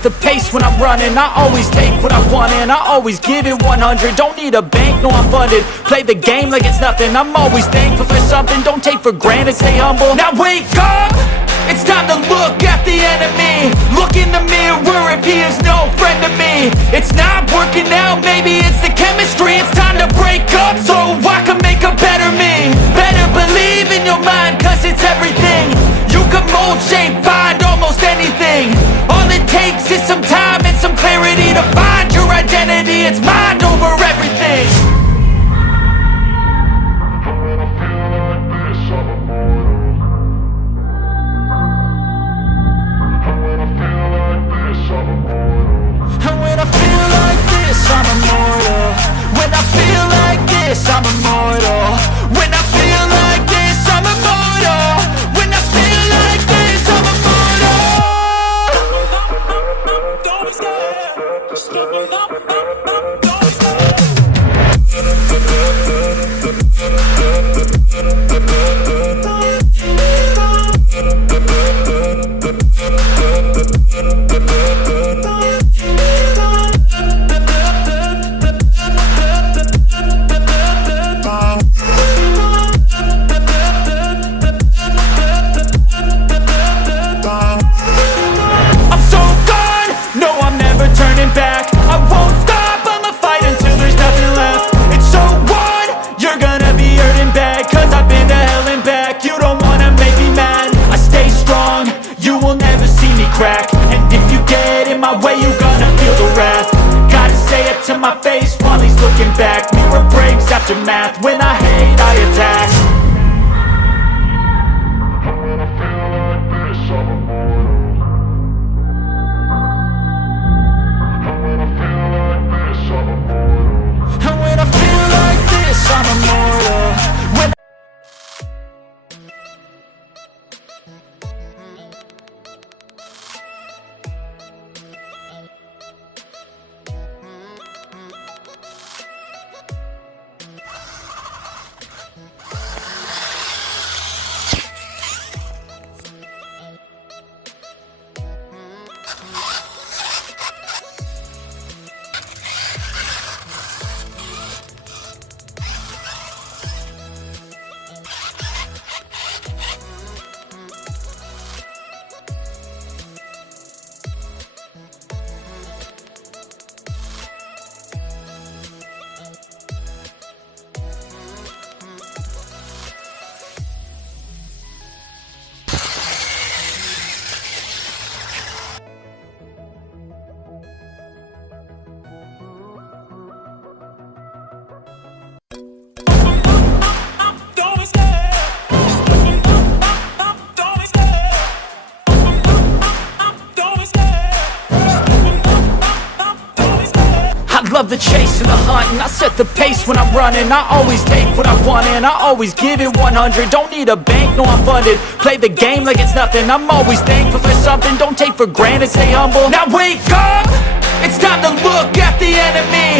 set the pace when I'm running. I always take what I want and I always give it 100. Don't need a bank, no I'm funded. Play the game like it's nothing. I'm always thankful for something. Don't take for granted, stay humble. Now wake up! It's time to look at the enemy. Look in the mirror if he is no friend to me. It's not working out, maybe it's the chemistry. It's time to break up so I can make a better me. Better believe in your mind, cause it's everything. You can mold, shape, find almost anything. All it takes is some time and some clarity to find your identity. It's mind over everything. I'm immortal. When I feel like this, I'm immortal. When I feel like this, I'm immortal. When I feel like this, I'm immortal. Don't be scared. Step it up, don't be scared. Back. I won't stop, I'ma fight until there's nothing left. It's so on, you're gonna be hurting bad, cause I've been to hell and back. You don't wanna make me mad, I stay strong, you will never see me crack. And if you get in my way, you're gonna feel the wrath. Gotta say it to my face while he's looking back. Mirror breaks after math, when I hate I attack. I'm immortal. When love the chase and the hunt, and I set the pace when I'm running. I always take what I want and I always give it 100. Don't need a bank, no I'm funded. Play the game like it's nothing. I'm always thankful for something. Don't take for granted, stay humble. Now wake up! It's time to look at the enemy.